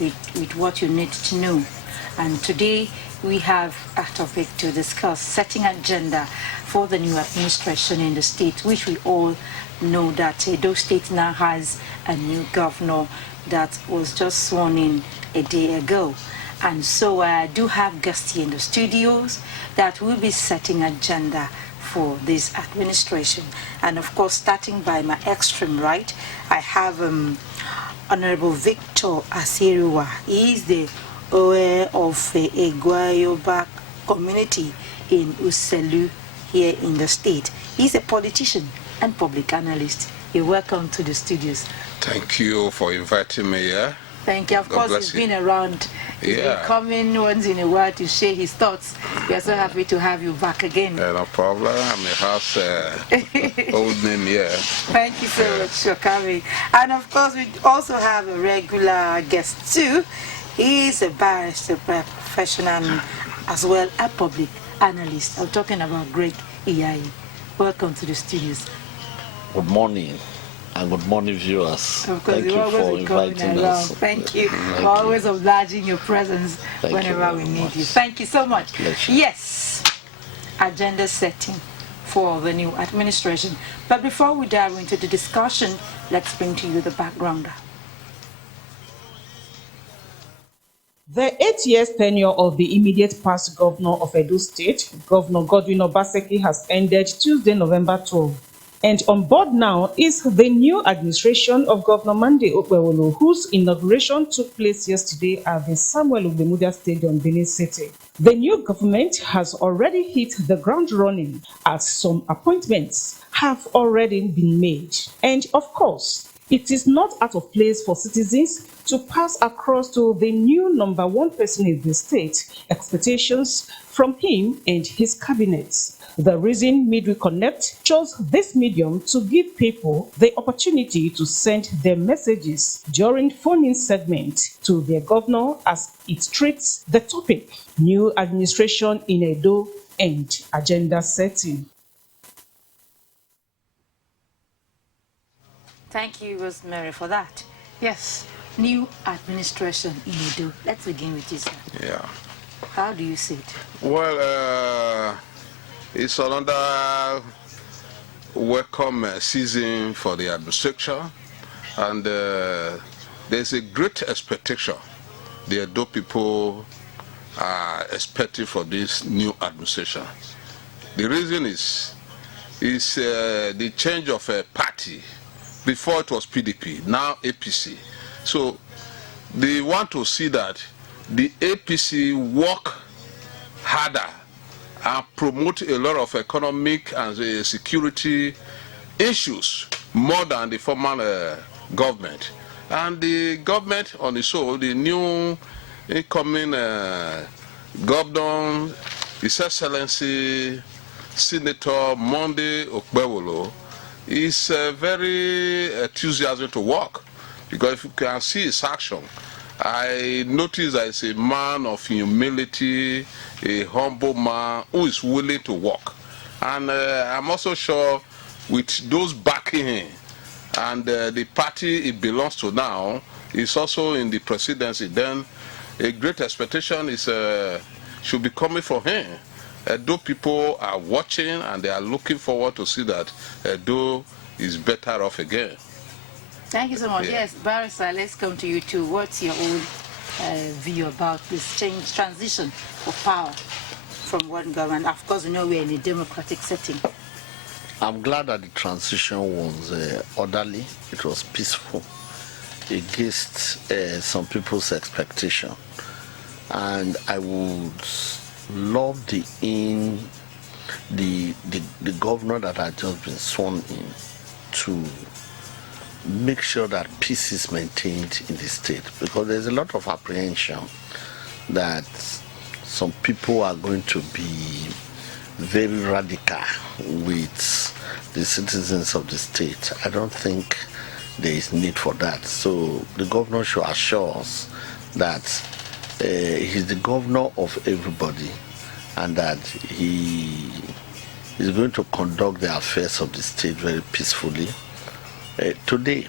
with what you need to know. And today we have a topic to discuss, setting agenda for the new administration in the state, which we all know that Edo State now has a new governor that was just sworn in a day ago. And so I do have guests here in the studios that will be setting agenda for this administration. And of course, starting by my extreme right, I have Honorable Victor Asiriwa. He is the OA of the Egwayoba community in Uselu here in the state. He's a politician and public analyst. You're welcome to the studios. Thank you for inviting me here. Thank you. Of course, he's been around. He's been coming once in a while to share his thoughts. We are so happy to have you back again. No problem. I'm a house old name here. Thank you so much for coming. And of course, we also have a regular guest too. He's a barrister, professional, as well a public analyst. I'm talking about Greg Iyayi. Welcome to the studios. Good morning. And good morning, viewers. Of course, Thank you for inviting us. Thank you for always obliging your presence whenever we need you. Thank you so much. Pleasure. Yes, agenda setting for the new administration. But before we dive into the discussion, let's bring to you the backgrounder. The 8-year tenure of the immediate past governor of Edo State, Governor Godwin Obaseki, has ended Tuesday, November 12. And on board now is the new administration of Governor Monday Okpewolo, whose inauguration took place yesterday at the Samuel Ogbemudia Stadium, Benin City. The new government has already hit the ground running, as some appointments have already been made. And of course, it is not out of place for citizens to pass across to the new number one person in the state expectations from him and his cabinet. The reason Midweek Connect chose this medium to give people the opportunity to send their messages during phone-in segment to their governor as it treats the topic, new administration in Edo and agenda setting. Thank you, Rosemary, for that. Yes, new administration in Edo. Let's begin with this. Yeah. How do you see it? Well, it's another welcome season for the administration, and there's a great expectation the Edo people are expecting for this new administration. The reason is the change of a party. Before it was PDP, now APC. So they want to see that the APC work harder and promote a lot of economic and security issues more than the former government. And the government on its own, the new incoming governor, His Excellency Senator Monday Okpewolo, is very enthusiastic to work, because if you can see his action, I notice that he's a man of humility, a humble man who is willing to work. And I'm also sure with those backing him and the party he belongs to now is also in the presidency, then a great expectation is should be coming from him. Edo people are watching and they are looking forward to see that Edo is better off again. Thank you so much. Yes, Barrister, let's come to you too. What's your own view about this transition of power from one government? Of course, you know we're in a democratic setting. I'm glad that the transition was orderly. It was peaceful against some people's expectation. And I would love the governor that had just been sworn in to make sure that peace is maintained in the state, because there's a lot of apprehension that some people are going to be very radical with the citizens of the state. I don't think there is need for that. So the governor should assure us that he's the governor of everybody and that he is going to conduct the affairs of the state very peacefully. Today,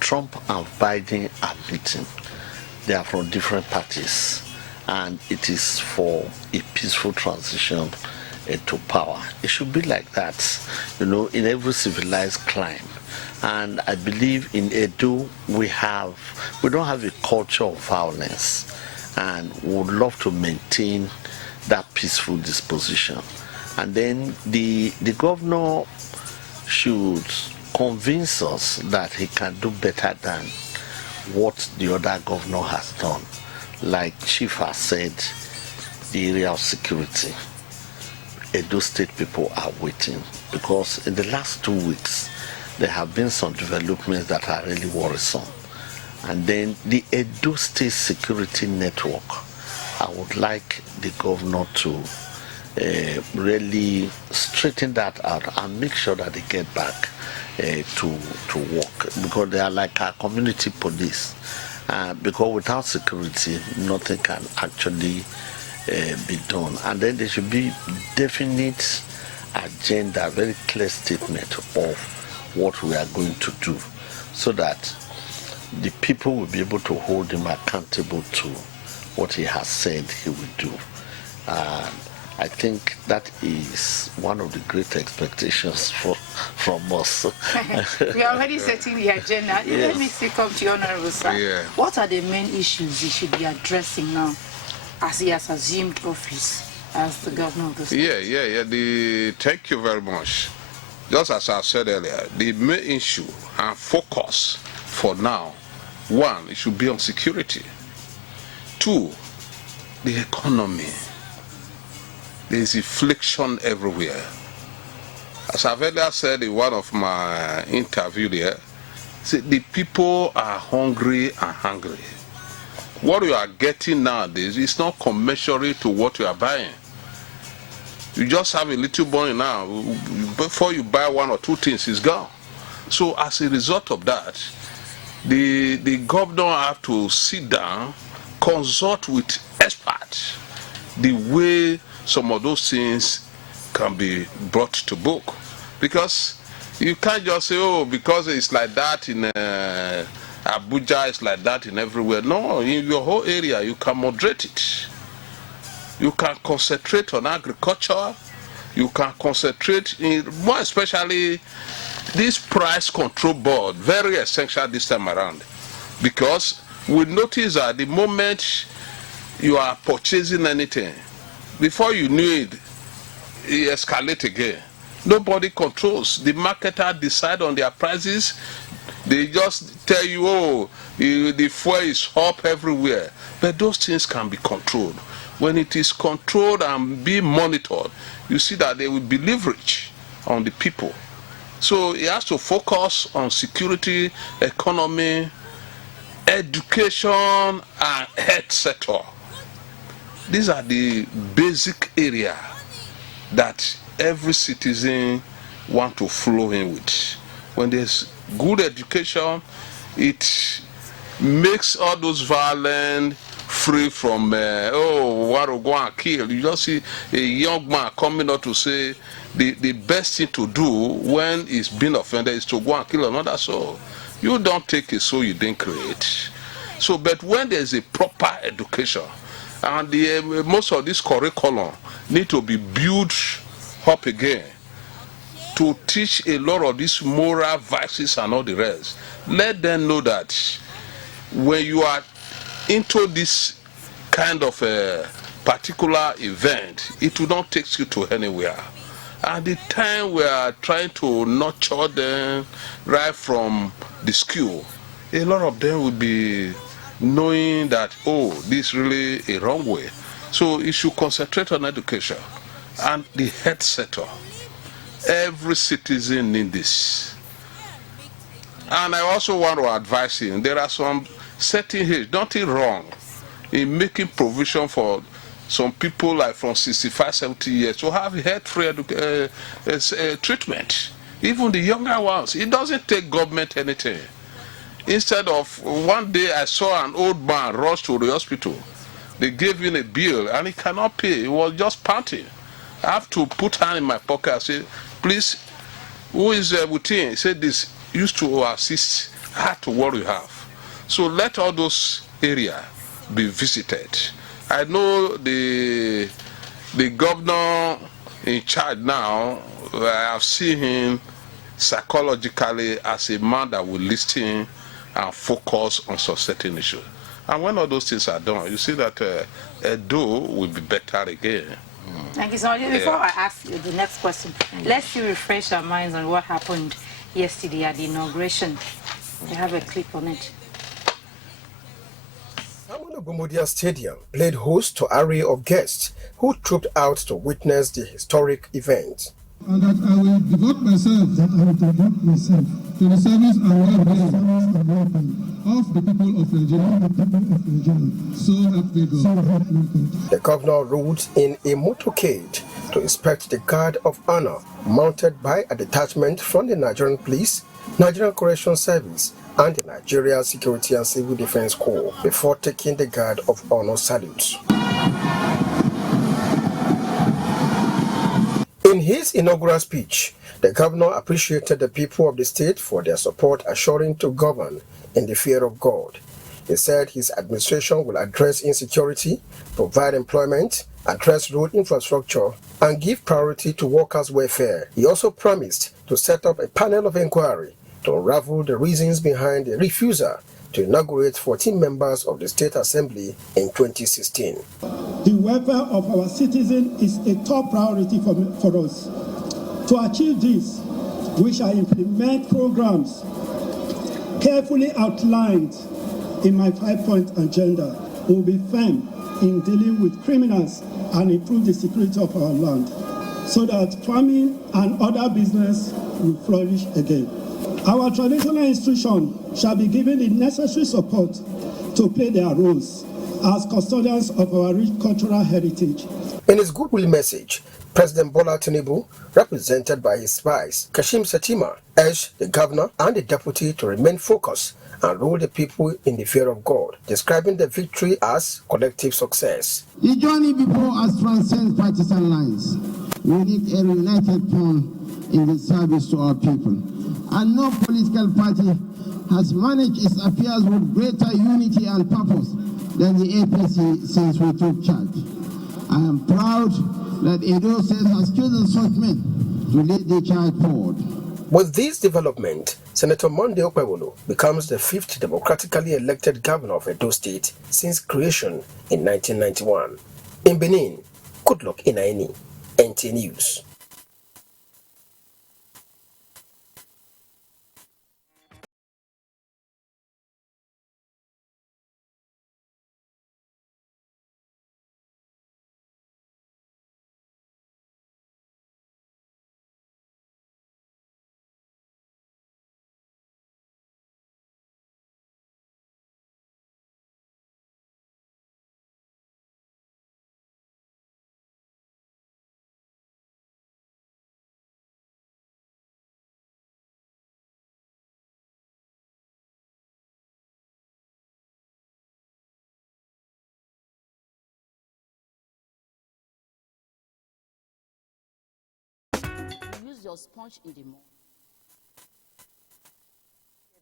Trump and Biden are meeting, they are from different parties, and it is for a peaceful transition to power. It should be like that, in every civilized clime. And I believe in Edo we don't have a culture of violence, and would love to maintain that peaceful disposition. And then the governor should convince us that he can do better than what the other governor has done. Like Chief has said, the area of security, Edo State people are waiting, because in the last 2 weeks there have been some developments that are really worrisome. And then the Edo State Security Network, I would like the governor to really straighten that out and make sure that they get back to work, because they are like our community police. Because without security, nothing can actually be done. And then there should be definite agenda, very clear statement of what we are going to do, so that the people will be able to hold him accountable to what he has said he will do. I think that is one of the great expectations from us. We are already setting the agenda. Yes. Let me still come to you, Honorable Sir. Yeah. What are the main issues he should be addressing now as he has assumed office as the governor of the state? Yeah. Thank you very much. Just as I said earlier, the main issue and focus for now, one, it should be on security. Two, the economy. There is inflation everywhere. As I've earlier said in one of my interviews there, the people are hungry and hungry. What you are getting nowadays is not commensurate to what you are buying. You just have a little money now. Before you buy one or two things, it's gone. So as a result of that, the governor have to sit down, consult with experts, the way some of those things can be brought to book. Because you can't just say, oh, because it's like that in Abuja, it's like that in everywhere. No, in your whole area, you can moderate it. You can concentrate on agriculture. You can concentrate in, more especially, this price control board, very essential this time around. Because we notice that the moment you are purchasing anything, before you knew it, it escalates again. Nobody controls. The marketer decide on their prices. They just tell you, oh, the fuel is up everywhere. But those things can be controlled. When it is controlled and be monitored, you see that they will be leverage on the people. So it has to focus on security, economy, education, and health sector. These are the basic area that every citizen want to flow in with. When there's good education, it makes all those violent free from, want to go and kill. You just see a young man coming up to say the best thing to do when he's been offended is to go and kill another soul. You don't take a soul you didn't create. So, but when there's a proper education, and most of this curriculum need to be built up again to teach a lot of these moral vices and all the rest. Let them know that when you are into this kind of a particular event, it will not take you to anywhere. At the time we are trying to nurture them right from the school, a lot of them will be knowing that, oh, this is really a wrong way. So you should concentrate on education and the health sector. Every citizen needs this. And I also want to advise him, there are some certain age, nothing wrong in making provision for some people like from 65, 70 years to have health-free treatment. Even the younger ones, it doesn't take government anything. Instead of, one day I saw an old man rush to the hospital. They gave him a bill and he cannot pay. He was just panting. I have to put hand in my pocket and say, please, who is with him? He said this used to assist, I had to what you have. So let all those areas be visited. I know the governor in charge now, I have seen him psychologically as a man that will listen and focus on some certain issues. And when all those things are done, you see that Edo will be better again. Thank you so much. Before I ask you the next question, let's you refresh our minds on what happened yesterday at the inauguration. We have a clip on it. Gomodia Stadium played host to an array of guests who trooped out to witness the historic event. And that I will devote myself, to the service and welfare of the people of Nigeria. So help me God. The governor rode in a motorcade to inspect the guard of honor mounted by a detachment from the Nigerian Police, Nigerian Correctional Service, and the Nigeria Security and Civil Defense Corps before taking the guard of honor salute. In his inaugural speech, the governor appreciated the people of the state for their support assuring to govern in the fear of God. He said his administration will address insecurity, provide employment, address road infrastructure, and give priority to workers' welfare. He also promised to set up a panel of inquiry to unravel the reasons behind the refusal to inaugurate 14 members of the State Assembly in 2016. The welfare of our citizens is a top priority for us. To achieve this, we shall implement programs carefully outlined in my 5-point agenda. We will be firm in dealing with criminals and improve the security of our land so that farming and other business will flourish again. Our traditional institutions shall be given the necessary support to play their roles as custodians of our rich cultural heritage. In his goodwill message, President Bola Tinubu, represented by his vice, Kashim Shettima, urged the governor and the deputy to remain focused and rule the people in the fear of God, describing the victory as collective success. The journey before us transcends partisan lines. We need a united front in the service to our people. And no political party has managed its affairs with greater unity and purpose than the APC since we took charge. I am proud that Edo State has chosen such men to lead the charge forward. With this development, Senator Monday Okpewolo becomes the 5th democratically elected governor of Edo State since creation in 1991. In Benin, Goodluck Inaini, NT News. Your sponge in the morning.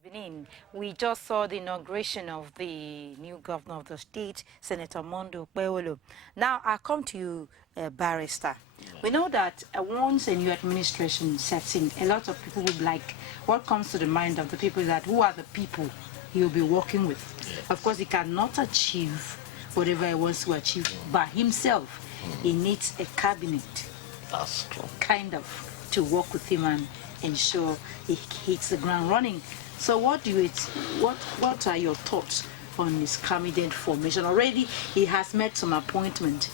Benin, we just saw the inauguration of the new governor of the state, Senator Mondo Okpewolo. Now, I'll come to you, Barrister. We know that once a new administration sets in, a lot of people would like, what comes to the mind of the people that who are the people he will be working with. Of course, he cannot achieve whatever he wants to achieve by himself. He needs a cabinet. That's true. Kind of to work with him and ensure he hits the ground running. So what are your thoughts on his cabinet formation? Already he has made some appointment.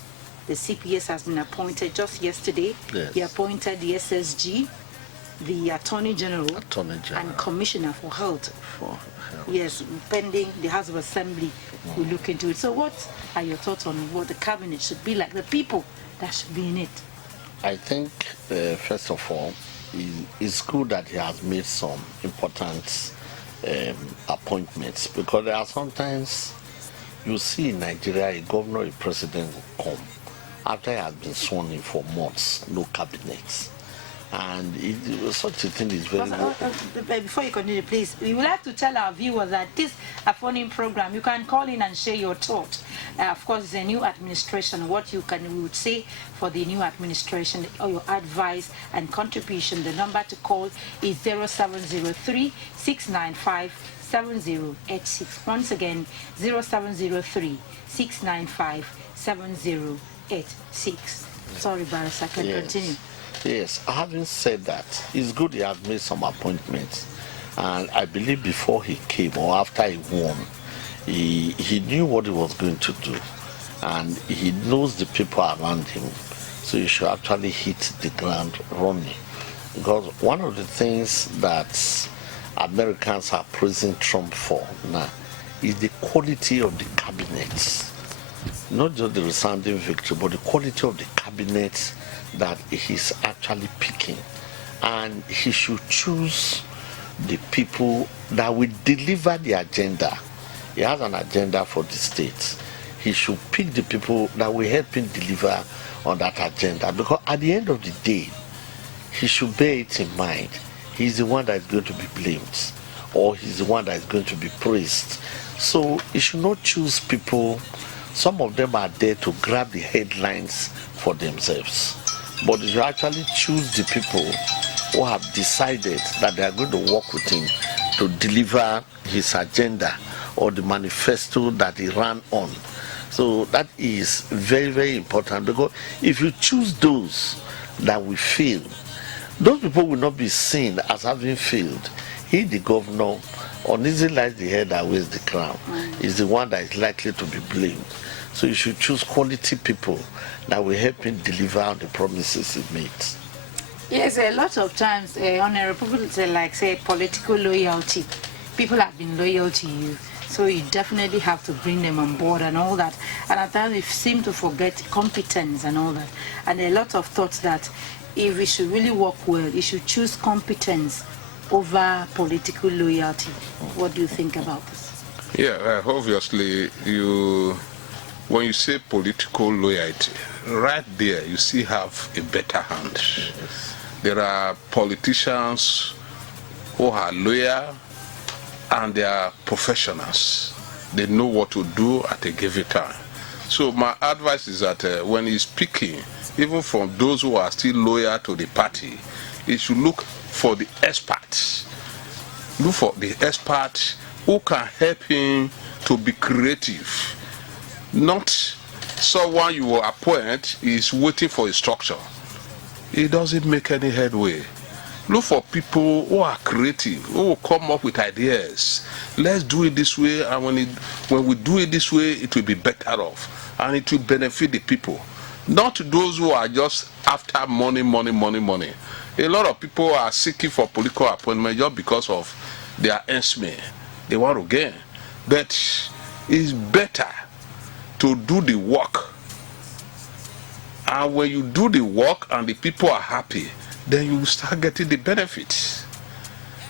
The CPS has been appointed just yesterday. Yes. He appointed the SSG, the Attorney General, and Commissioner for Health. Yes, pending the House of Assembly will look into it. So what are your thoughts on what the cabinet should be like, the people that should be in it? I think, first of all, it's good that he has made some important appointments, because there are sometimes you see in Nigeria a governor, a president will come after he has been sworn in for months, no cabinet. And such a thing is very Before you continue, please, we would like to tell our viewers that this phone-in program, you can call in and share your thoughts. Of course, it's a new administration. What we would say for the new administration, or your advice and contribution, the number to call is 0703-695-7086. Once again, 0703-695-7086. Sorry, Barrister, I can continue. Yes, having said that, it's good he has made some appointments. And I believe before he came or after he won, he knew what he was going to do. And he knows the people around him. So he should actually hit the ground running. Because one of the things that Americans are praising Trump for now is the quality of the cabinet. Not just the resounding victory, but the quality of the cabinet that he's actually picking. And he should choose the people that will deliver the agenda. He has an agenda for the state. He should pick the people that will help him deliver on that agenda. Because at the end of the day, he should bear it in mind. He's the one that is going to be blamed, or he's the one that is going to be praised. So he should not choose people. Some of them are there to grab the headlines for themselves. But you actually choose the people who have decided that they are going to work with him to deliver his agenda or the manifesto that he ran on. So that is very, very important, because if you choose those that will fail, those people will not be seen as having failed. He, the governor, uneasy lies the head that wears the crown, is the one that is likely to be blamed. So you should choose quality people that will help him deliver on the promises he makes. Yes, a lot of times, honorable people say, like, say, political loyalty. People have been loyal to you, so you definitely have to bring them on board and all that. And at times, we seem to forget competence and all that. And a lot of thoughts that if we should really work well, you should choose competence over political loyalty. What do you think about this? Yeah, obviously, when you say political loyalty, right there you still have a better hand. There are politicians who are loyal and they are professionals. They know what to do at a given time. So my advice is that when he's speaking, even from those who are still loyal to the party, he should look for the experts. Look for the experts who can help him to be creative. Not someone you will appoint is waiting for instruction. It doesn't make any headway. Look for people who are creative, who will come up with ideas. Let's do it this way, and when we do it this way, it will be better off, and it will benefit the people. Not those who are just after money, money, money, money. A lot of people are seeking for political appointment just because of their ensme. They want to gain. But it's better to do the work. And when you do the work and the people are happy, then you start getting the benefits.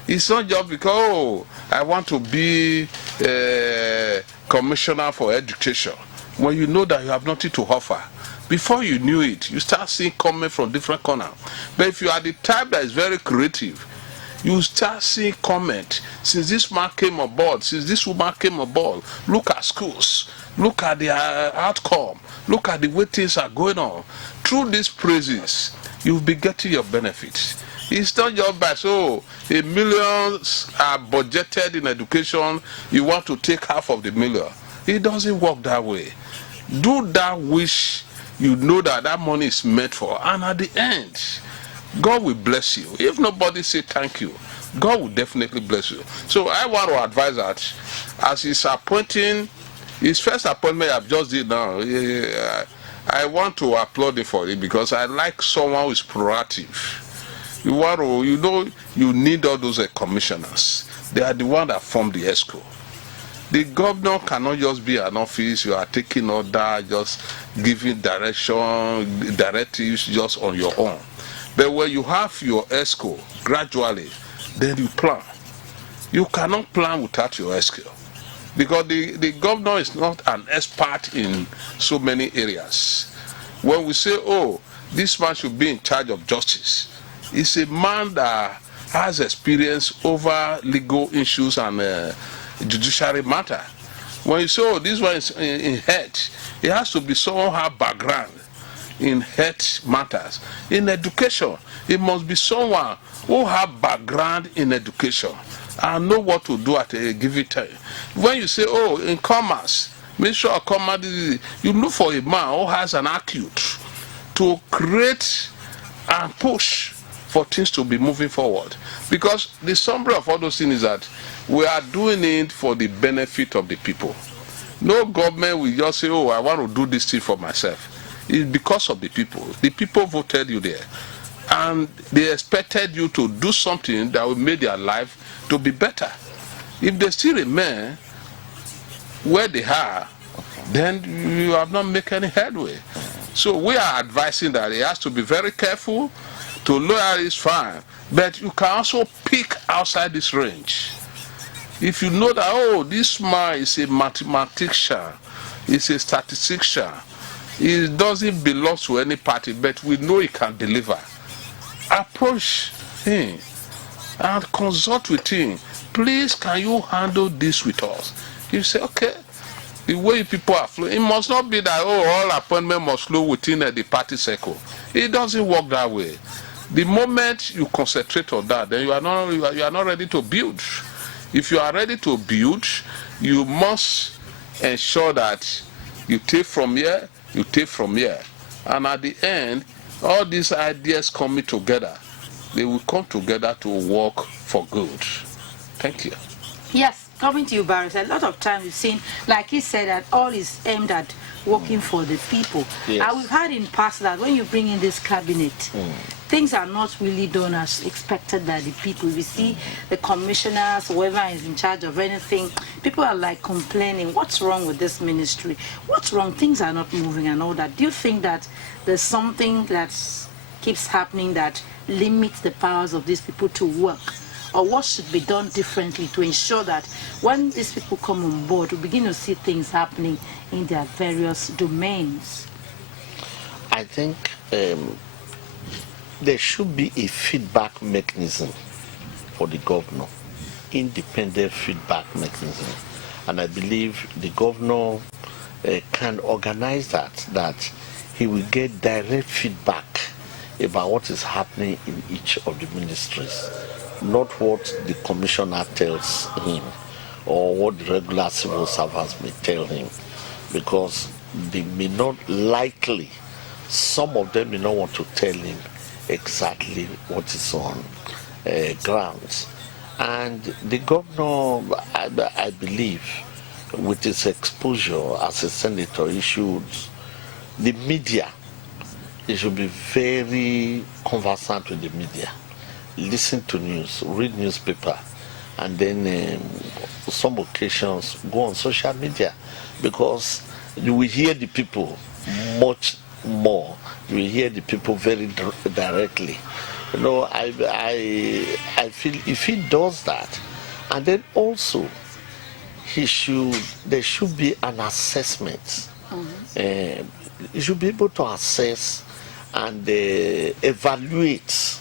It's not just because, oh, I want to be a commissioner for education, when you know that you have nothing to offer. Before you knew it, you start seeing comment from different corners. But if you are the type that is very creative, you start seeing comment. Since this man came aboard, since this woman came aboard, look at schools, look at the outcome, look at the way things are going on. Through these praises, you'll be getting your benefits. It's not just by so a millions are budgeted in education, you want to take half of the million. It doesn't work that way. Do that which you know that money is meant for, and at the end, God will bless you. If nobody say thank you, God will definitely bless you. So I want to advise that as he's appointing, his first appointment I've just did now, I want to applaud him for it, because I like someone who is proactive. You need all those commissioners. They are the ones that form the ESCO. The governor cannot just be an office, you are taking order, just giving directives just on your own. But when you have your ESCO, gradually, then you plan. You cannot plan without your ESCO. Because the governor is not an expert in so many areas. When we say, oh, this man should be in charge of justice, is a man that has experience over legal issues and judiciary matter. When you say, oh, this one is in health, it has to be someone who has background in health matters. In education, it must be someone who has background in education and know what to do at a given time. When you say, oh, in commerce, Ministry of Commerce, you look for a man who has an acute to create and push for things to be moving forward. Because the summary of all those things is that we are doing it for the benefit of the people. No government will just say, oh, I want to do this thing for myself. It's because of the people. The people voted you there. And they expected you to do something that will make their life to be better. If they still remain where they are, then you have not made any headway. So we are advising that he has to be very careful. To lawyer is fine, but you can also pick outside this range. If you know that, oh, this man is a mathematician, is a statistician, he doesn't belong to any party, but we know he can deliver. Approach him and consult with him. Please, can you handle this with us? You say, okay. The way people are flowing, it must not be that, oh, all appointments must flow within the party circle. It doesn't work that way. The moment you concentrate on that, then you are not ready to build. If you are ready to build, you must ensure that you take from here, you take from here. And at the end, all these ideas coming together, they will come together to work for good. Thank you. Yes. Coming to you, Barrett, a lot of times we've seen, like he said, that all is aimed at working for the people. Yes. And we've had in past that when you bring in this cabinet, things are not really done as expected by the people. We see the commissioners, whoever is in charge of anything, people are like complaining, what's wrong with this ministry? What's wrong? Things are not moving and all that. Do you think that there's something that keeps happening that limits the powers of these people to work? Or what should be done differently to ensure that when these people come on board, we begin to see things happening in their various domains? I think there should be a feedback mechanism for the governor, independent feedback mechanism. And I believe the governor can organize that he will get direct feedback about what is happening in each of the ministries. Not what the commissioner tells him or what the regular civil servants may tell him, because they may not likely, some of them may not want to tell him exactly what is on grounds. And the governor, I believe, with his exposure as a senator, he should be very conversant with the media. Listen to news, read newspaper, and then some occasions go on social media, because you will hear the people much more. You will hear the people very directly. You know, I feel if he does that, and then also there should be an assessment. He should be able to assess and evaluate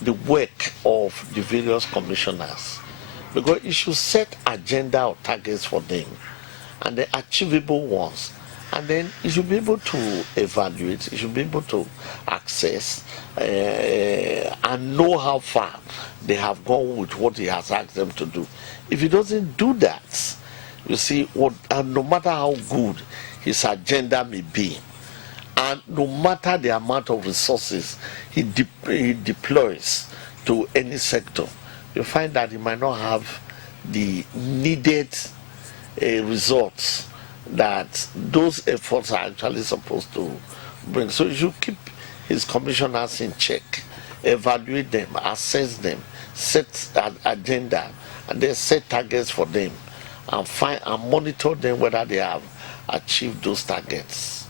the work of the various commissioners, because it should set agenda or targets for them and the achievable ones, and then it should be able to evaluate, it should be able to access and know how far they have gone with what he has asked them to do. If he doesn't do that, you see, no matter how good his agenda may be, and no matter the amount of resources he deploys to any sector, you find that he might not have the needed results that those efforts are actually supposed to bring. So you should keep his commissioners in check, evaluate them, assess them, set an agenda, and then set targets for them, and find and monitor them whether they have achieved those targets.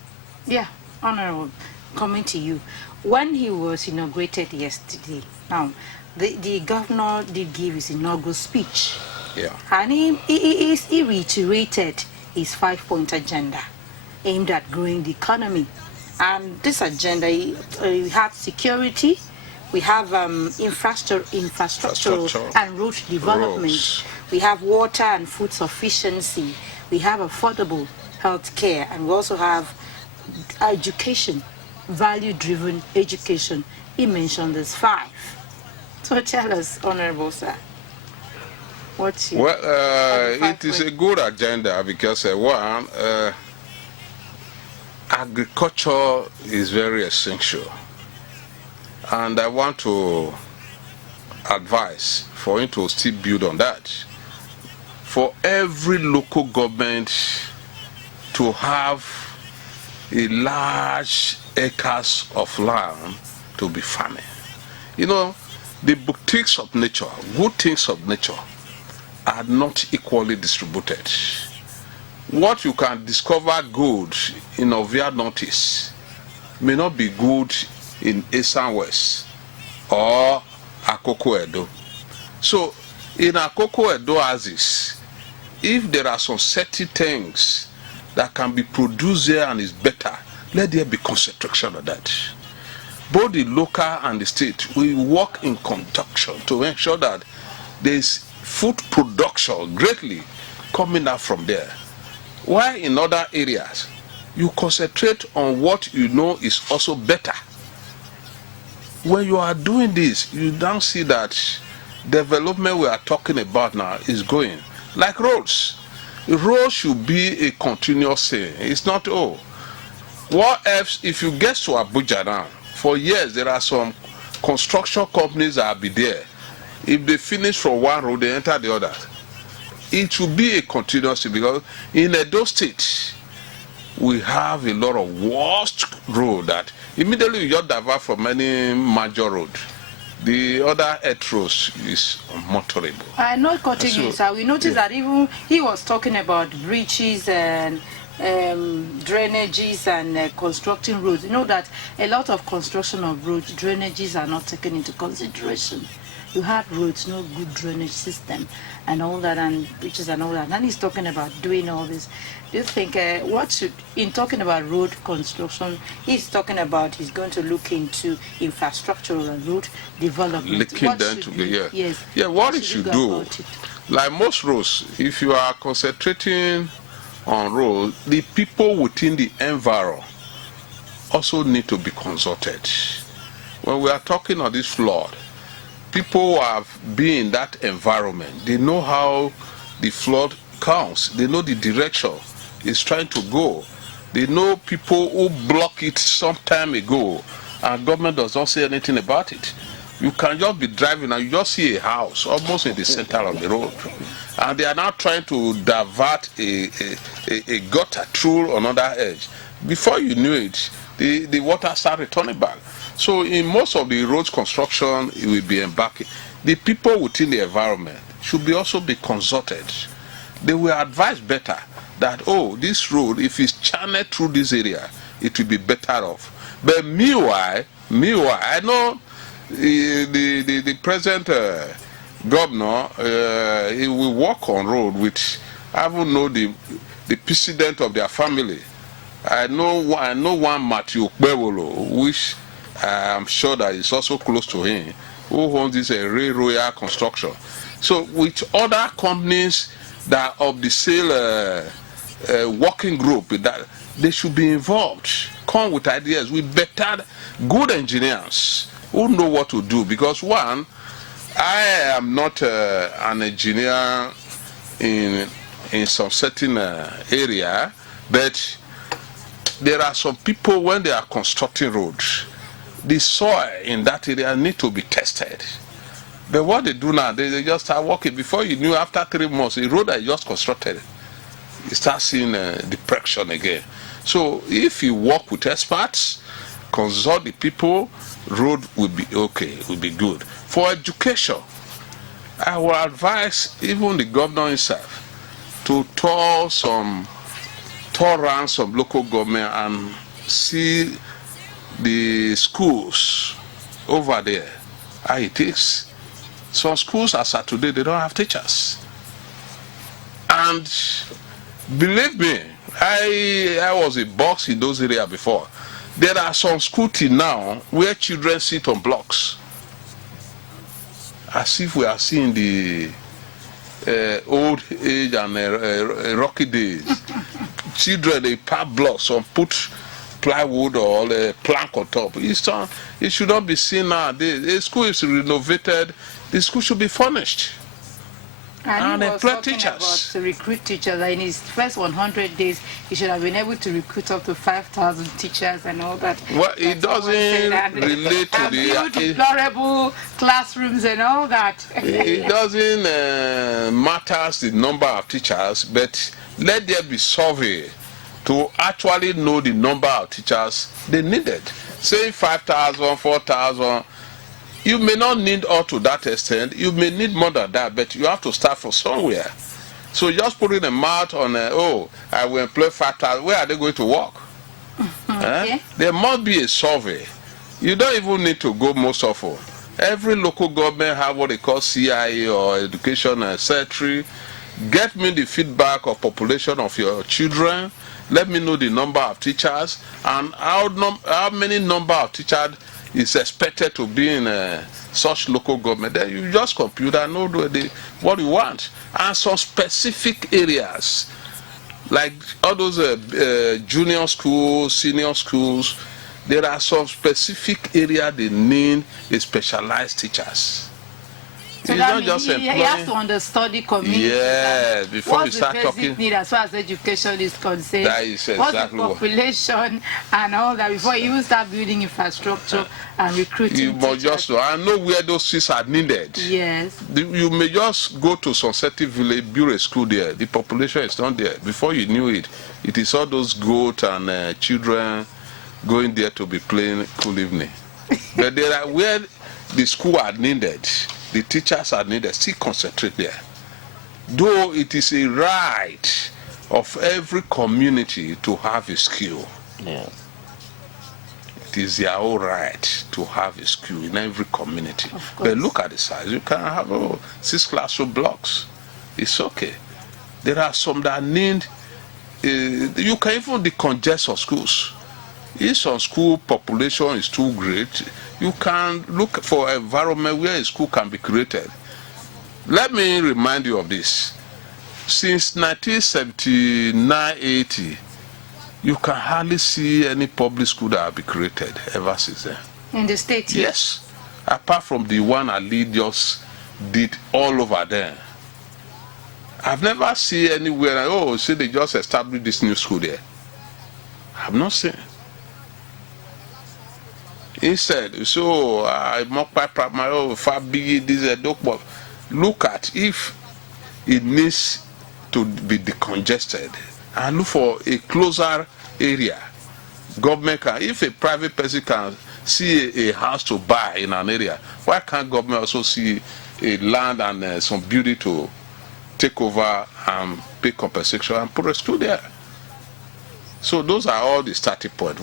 Yeah. Honorable, coming to you, when he was inaugurated yesterday, now the governor did give his inaugural speech, and he reiterated his 5-point agenda aimed at growing the economy. And this agenda, he had security, We have infrastructure and road development. Roads. We have water and food sufficiency. We have affordable health care. And we also have education, value-driven education. He mentioned this 5. So tell us, Honorable Sir, what's your... Well, it is a good agenda because, one, agriculture is very essential. And I want to advise for him to still build on that. For every local government to have a large acres of land to be farming. You know, the boutiques of nature, good things of nature, are not equally distributed. What you can discover good in Ovia Northeast may not be good in Esan West or Akoko Edo. So in Akoko Edo Oasis, if there are some certain things that can be produced there and is better, let there be concentration of that. Both the local and the state will work in conjunction to ensure that there is food production greatly coming out from there. While in other areas, you concentrate on what you know is also better. When you are doing this, you don't see that development we are talking about now is going. Like roads. Roads should be a continuous thing. It's not, what else, if you get to Abuja now, for years there are some construction companies that will be there. If they finish from one road, they enter the other. It should be a continuous thing because in Edo State, we have a lot of worst road that immediately you just divert from any major road. The other roads is unmotorable. I know cutting you, sir. We noticed that even he was talking about bridges and drainages and constructing roads. You know that a lot of construction of roads, drainages are not taken into consideration. You have roads, no good drainage system and all that, and bridges and all that. And he's talking about doing all this. Do you think in talking about road construction, he's talking about he's going to look into infrastructural and road development. Linking them together. Yes. Yeah, what he should do, like most roads, if you are concentrating on roads, the people within the environment also need to be consulted. When we are talking on this flood, people who have been in that environment, they know how the flood comes. They know the direction it's trying to go. They know people who block it some time ago, and government does not say anything about it. You can just be driving and you just see a house almost in the center of the road, and they are now trying to divert a gutter through another edge. Before you knew it, the water started returning back. So in most of the roads construction, it will be embarking. The people within the environment should also be consulted. They will advise better that, this road, if it's channeled through this area, it will be better off. But meanwhile, I know the present governor, he will work on road which I even know the president of their family. I know one Matthew Kwewolo, which I'm sure that is also close to him, who owns this Royal Construction. So with other companies that of the sale working group, that they should be involved, come with ideas with better, good engineers who know what to do. Because one, I am not an engineer in some certain area, but there are some people when they are constructing roads, the soil in that area need to be tested. But what they do now, they just start working. Before you knew, after 3 months, the road I just constructed, you start seeing depression again. So if you work with experts, consult the people, road will be okay, will be good. For education, I will advise even the governor himself to tour around some local government and see the schools over there, how it is. Some schools as of today, they don't have teachers. And believe me, I was a boss in those areas before. There are some schools till now where children sit on blocks. as if we are seeing the old age and rocky days. Children, they pack blocks or put plywood or a plank on top. It should not be seen nowadays. The school is renovated. The school should be furnished. And he was employ talking teachers. about to recruit teachers. In his first 100 days, he should have been able to recruit up to 5,000 teachers and all that. Well, it doesn't relate to build deplorable classrooms and all that. It doesn't matter the number of teachers, but let there be survey to actually know the number of teachers they needed. Say 5,000, 4,000. You may not need all to that extent. You may need more than that, but you have to start from somewhere. So just putting a mouth on, I will employ 5,000. Where are they going to work? Okay. There must be a survey. You don't even need to go most often. Every local government have what they call CIA or education secretary. Get me the feedback of population of your children. Let me know the number of teachers and how many number of teachers is expected to be in such local government. Then you just compute and know what you want. And some specific areas, like all those junior schools, senior schools, there are some specific areas they need a specialized teachers. So it's that not just he has to understudy community. Yeah, before we start What's the talking. basic need as far as education is concerned? That is exactly what's the population and all that before you even start building infrastructure and recruiting You must just know. I know where those seats are needed. Yes. You may just go to Sunsetty Village, build a school there. The population is not there. Before you knew it, it is all those goats and children going there to be playing cool evening. But there are where the school are needed. The teachers are needed, still concentrate there. Though it is a right of every community to have a school. Yeah. It is their own right to have a school in every community. But look at the size. You can have 6 classroom blocks. It's okay. There are some that need, you can even decongest some schools. If some school population is too great, you can look for an environment where a school can be created. Let me remind you of this. Since 1979-80, you can hardly see any public school that have been created ever since then. In the state? Yes. Apart from the one Ali just did all over there. I've never seen anywhere, say they just established this new school there. I've not seen. Instead, so I mock my Fabi, this dope. Look at if it needs to be decongested and look for a closer area. Government can, if a private person can see a house to buy in an area, why can't government also see a land and some beauty to take over and pay compensation and put a school there? So those are all the starting points.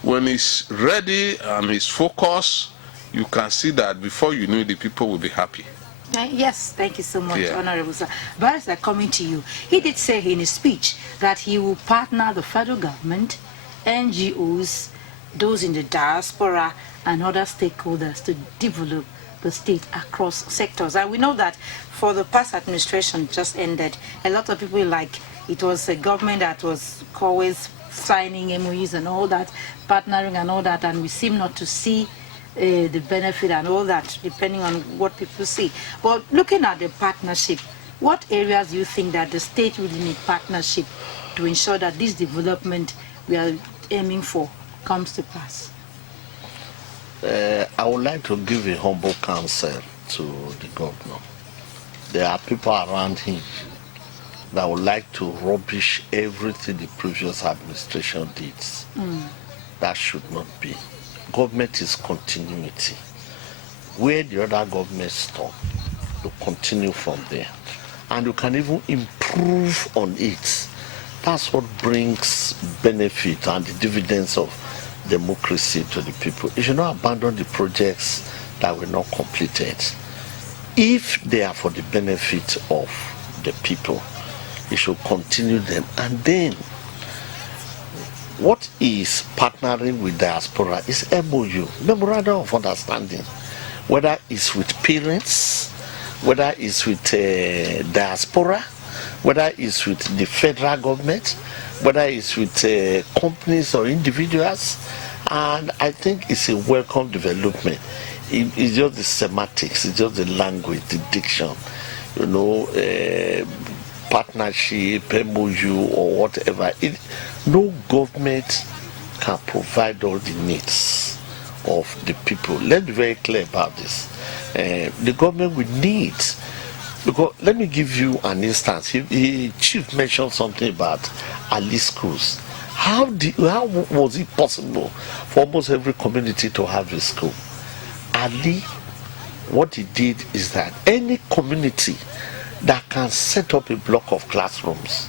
When he's ready and he's focused, you can see that before you know it, the people will be happy. Yes, thank you so much, Honorable Sir. Barrister, coming to you, he did say in his speech that he will partner the federal government, NGOs, those in the diaspora, and other stakeholders to develop the state across sectors. And we know that for the past administration just ended, a lot of people it was a government that was always signing MOUs and all that, partnering and all that, and we seem not to see the benefit and all that, depending on what people see. But looking at the partnership, what areas do you think that the state really need partnership to ensure that this development we are aiming for comes to pass? I would like to give a humble counsel to the governor. There are people around him that would like to rubbish everything the previous administration did. That should not be. Government is continuity. Where the other government stop, you continue from there. And you can even improve on it. That's what brings benefit and the dividends of democracy to the people. You should not abandon the projects that were not completed. If they are for the benefit of the people, you should continue them. And then, what is partnering with diaspora is MOU, Memorandum of Understanding. whether it's with parents, whether it's with diaspora, whether it's with the federal government, whether it's with companies or individuals. And I think it's a welcome development. It's just the semantics, it's just the language, the diction, partnership, MOU, or whatever. No government can provide all the needs of the people. Let's be very clear about this. The government will need, because let me give you an instance. The chief mentioned something about Ali schools. How was it possible for almost every community to have a school? Ali, what he did is that any community that can set up a block of classrooms,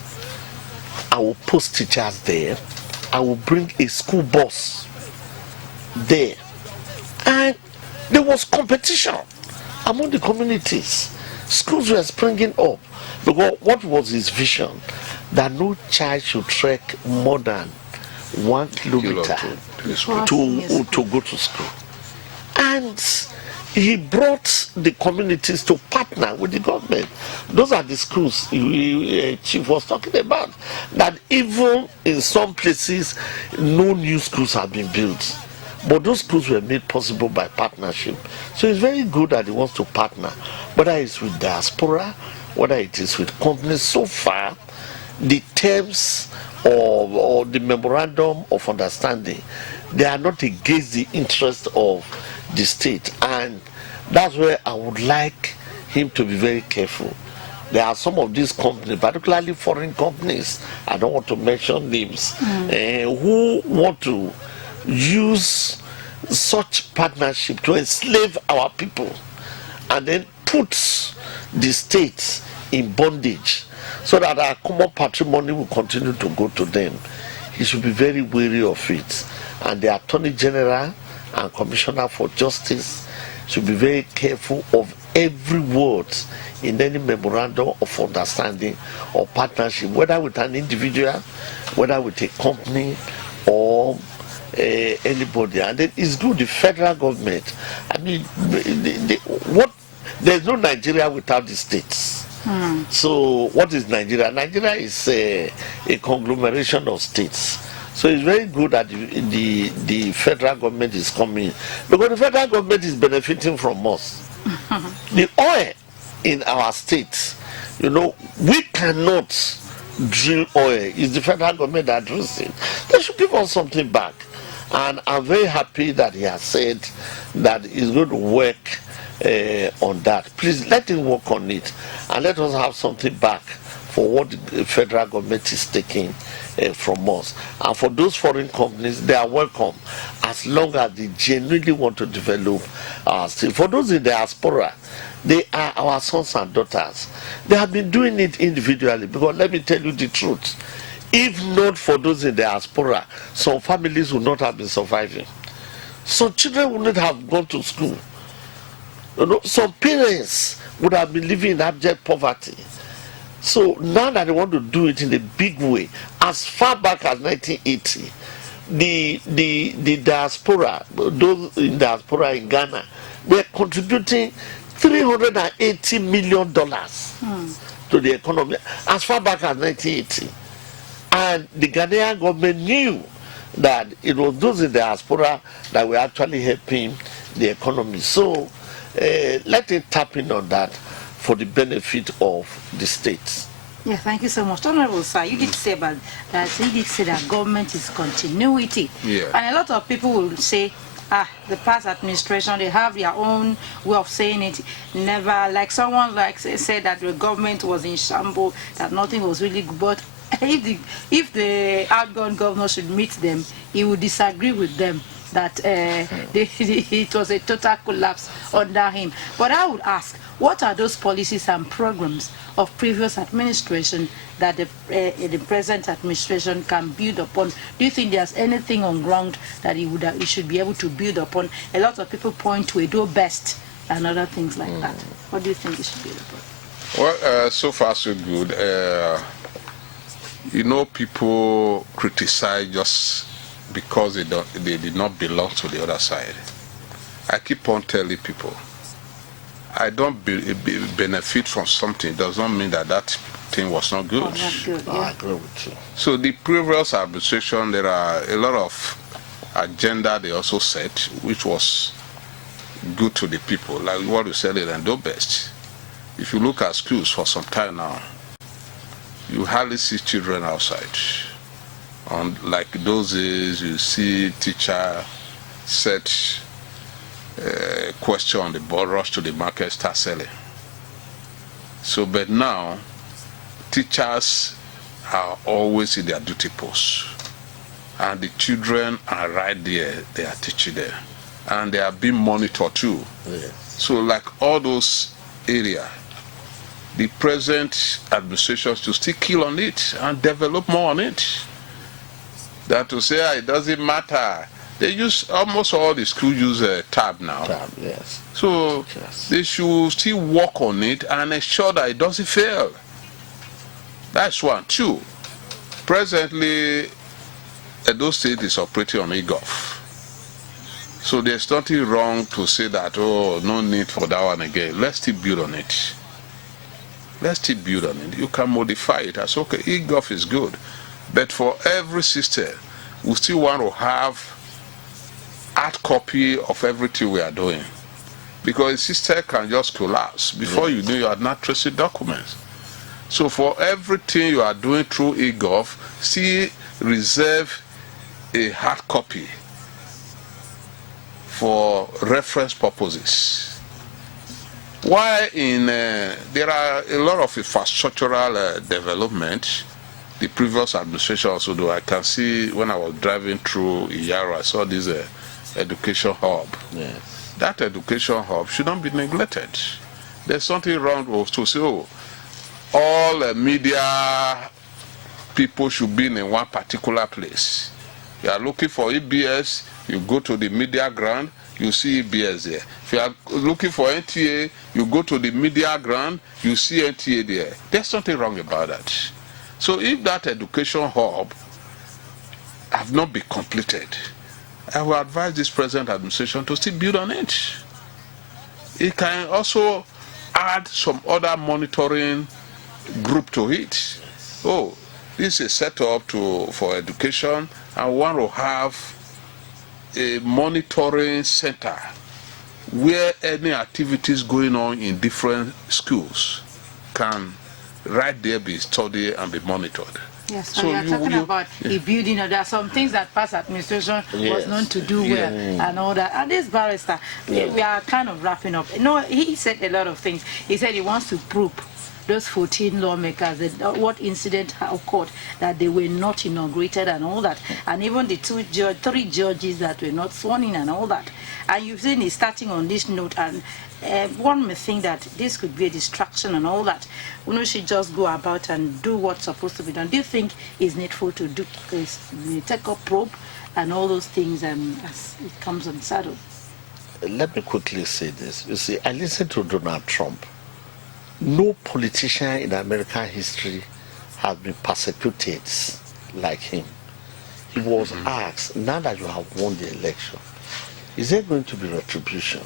I will post teachers there, I will bring a school bus there, and there was competition among the communities. Schools were springing up, because what was his vision? That no child should trek more than 1 kilometer to go to school. And he brought the communities to partner with the government. Those are the schools Chief was talking about, that even in some places no new schools have been built, but those schools were made possible by partnership. So it's very good that he wants to partner, whether it's with diaspora, whether it is with companies. So far, the terms or the memorandum of understanding, they are not against the interest of the state, and that's where I would like him to be very careful. There are some of these companies, particularly foreign companies, I don't want to mention names, who want to use such partnership to enslave our people and then put the state in bondage so that our common patrimony will continue to go to them. He should be very wary of it. And the Attorney General and Commissioner for Justice should be very careful of every word in any memorandum of understanding or partnership, whether with an individual, whether with a company, or anybody. And then it's good, the federal government. I mean, there's no Nigeria without the states. So what is Nigeria? Nigeria is a conglomeration of states. So it's very good that the federal government is coming, because the federal government is benefiting from us. The oil in our states, we cannot drill oil. It's the federal government that drills it. They should give us something back. And I'm very happy that he has said that he's going to work on that. Please let him work on it, and let us have something back for what the federal government is taking from us. And for those foreign companies, they are welcome as long as they genuinely want to develop our state. For those in diaspora, they are our sons and daughters. They have been doing it individually, because let me tell you the truth, if not for those in diaspora, some families would not have been surviving. Some children would not have gone to school. Some parents would have been living in abject poverty. So now that they want to do it in a big way, as far back as 1980, the diaspora, those in diaspora in Ghana, were contributing $380 million to the economy as far back as 1980. And the Ghanaian government knew that it was those in diaspora that were actually helping the economy. So let it tap in on that for the benefit of the states. Yeah, thank you so much. Honorable Sir, you did say about that. You did say that government is continuity. Yeah. And a lot of people will say, the past administration, they have their own way of saying it. Never, like someone said that the government was in shambles, that nothing was really good. But if the outgoing governor should meet them, he would disagree with them that it was a total collapse under him. But I would ask, what are those policies and programs of previous administration that the present administration can build upon? Do you think there's anything on ground that he should be able to build upon? A lot of people point to Edo Best and other things like that. What do you think it should build upon? Well, so far so good. People criticize just because they did not belong to the other side. I keep on telling people, I don't benefit from something does not mean that that thing was not good. Oh, not good, yeah. I agree with you. So the previous administration, there are a lot of agenda they also set, which was good to the people, like what we said in Do Best. If you look at schools for some time now, you hardly see children outside. Like those days, you see teacher set a question on the board, rush to the market, start selling. So, but now, teachers are always in their duty posts. And the children are right there, they are teaching there. And they are being monitored too. Yes. So like all those areas, the present administration should still kill on it and develop more on it. That to say it doesn't matter. They use, almost all the schools use a tab now. Tab, yes. So Yes. they should still work on it and ensure that it doesn't fail. That's one. Two, presently, Edo State is operating on eGov. So there's nothing wrong to say that, oh, no need for that one again. Let's still build on it. Let's still build on it. You can modify it as, okay, eGov is good. But for every system, we still want to have hard copy of everything we are doing. Because a system can just collapse. Before you know, you are not tracing documents. So for everything you are doing through eGov, still reserve a hard copy for reference purposes. While in there are a lot of infrastructural development, the previous administration also do. I can see when I was driving through Iyaro, I saw this education hub. Yes. That education hub should not be neglected. There's something wrong with to say, oh, all media people should be in one particular place. You are looking for EBS, you go to the media ground, you see EBS there. If you are looking for NTA, you go to the media ground, you see NTA there. There's something wrong about that. So if that education hub have not been completed, I will advise this present administration to still build on it. It can also add some other monitoring group to it. Oh, this is set up for education, and want to have a monitoring center where any activities going on in different schools can right there be studied and be monitored. Yes, So so we are talking about yeah. a building. There are some things that past administration was known to do well and all that. And this barrister, we are kind of wrapping up. No, he said a lot of things. He said he wants to prove those 14 lawmakers that what incident occurred, that they were not inaugurated and all that, and even the three judges that were not sworn in and all that. And you've seen he's starting on this note, and one may think that this could be a distraction and all that. We should just go about and do what's supposed to be done. Do you think it's needful to do take up probe and all those things as it comes on saddle? Let me quickly say this. You see, I listened to Donald Trump. No politician in American history has been persecuted like him. He was asked, now that you have won the election, is there going to be retribution?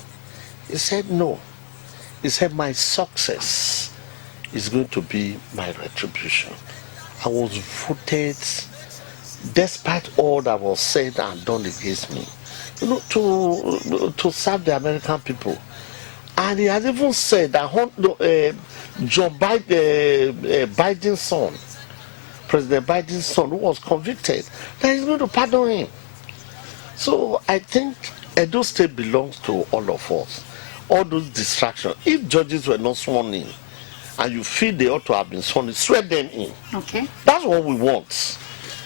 He said no. He said my success is going to be my retribution. I was voted despite all that was said and done against me, to serve the American people. And he has even said that Joe Biden's son, President Biden's son, who was convicted, that he's going to pardon him. So I think Edo State belongs to all of us. All those distractions. If judges were not sworn in, and you feel they ought to have been sworn in, swear them in. Okay. That's what we want.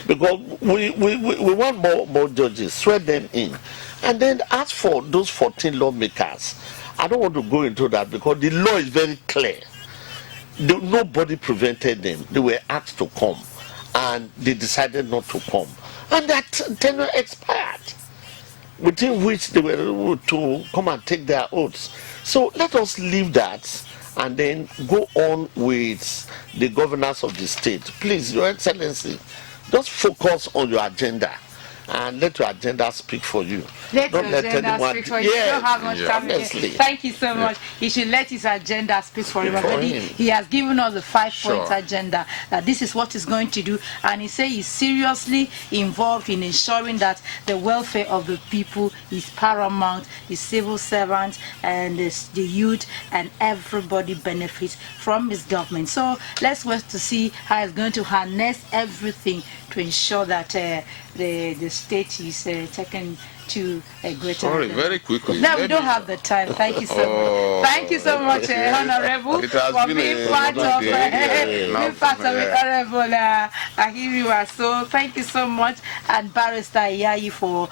Because we want more judges, swear them in. And then as for those 14 lawmakers, I don't want to go into that because the law is very clear. Nobody prevented them. They were asked to come, and they decided not to come. And that tenure expired, within which they were to come and take their oaths. So let us leave that and then go on with the governance of the state. Please, Your Excellency, just focus on your agenda. and let your agenda speak for you. Let Don't your let agenda anyone. speak for you. You don't have much time again. Honestly. Thank you so much. He should let his agenda speak for him. For Already, him. he has given us the 5-point Sure. agenda, that this is what he's going to do. And he says he's seriously involved in ensuring that the welfare of the people is paramount, the civil servants and the youth and everybody benefits from his government. So let's wait to see how he's going to harness everything to ensure that the state is taken to a greater Sorry, level. very quickly. No, we don't have the time. Thank you so much. Thank you so much, Honorable, It has for been being a part of lovely day. being part of it, Honorable Ahiriwa. So thank you so much, and Barrister Iyayi for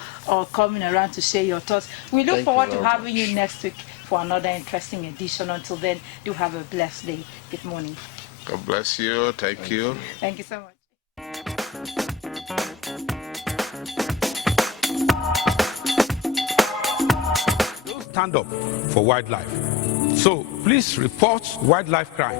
coming around to share your thoughts. We look Thank forward you to very having you next week for another interesting edition. Until then, do have a blessed day. Good morning. God bless you. Thank you. Thank you so much. Stand up for wildlife. So please report wildlife crime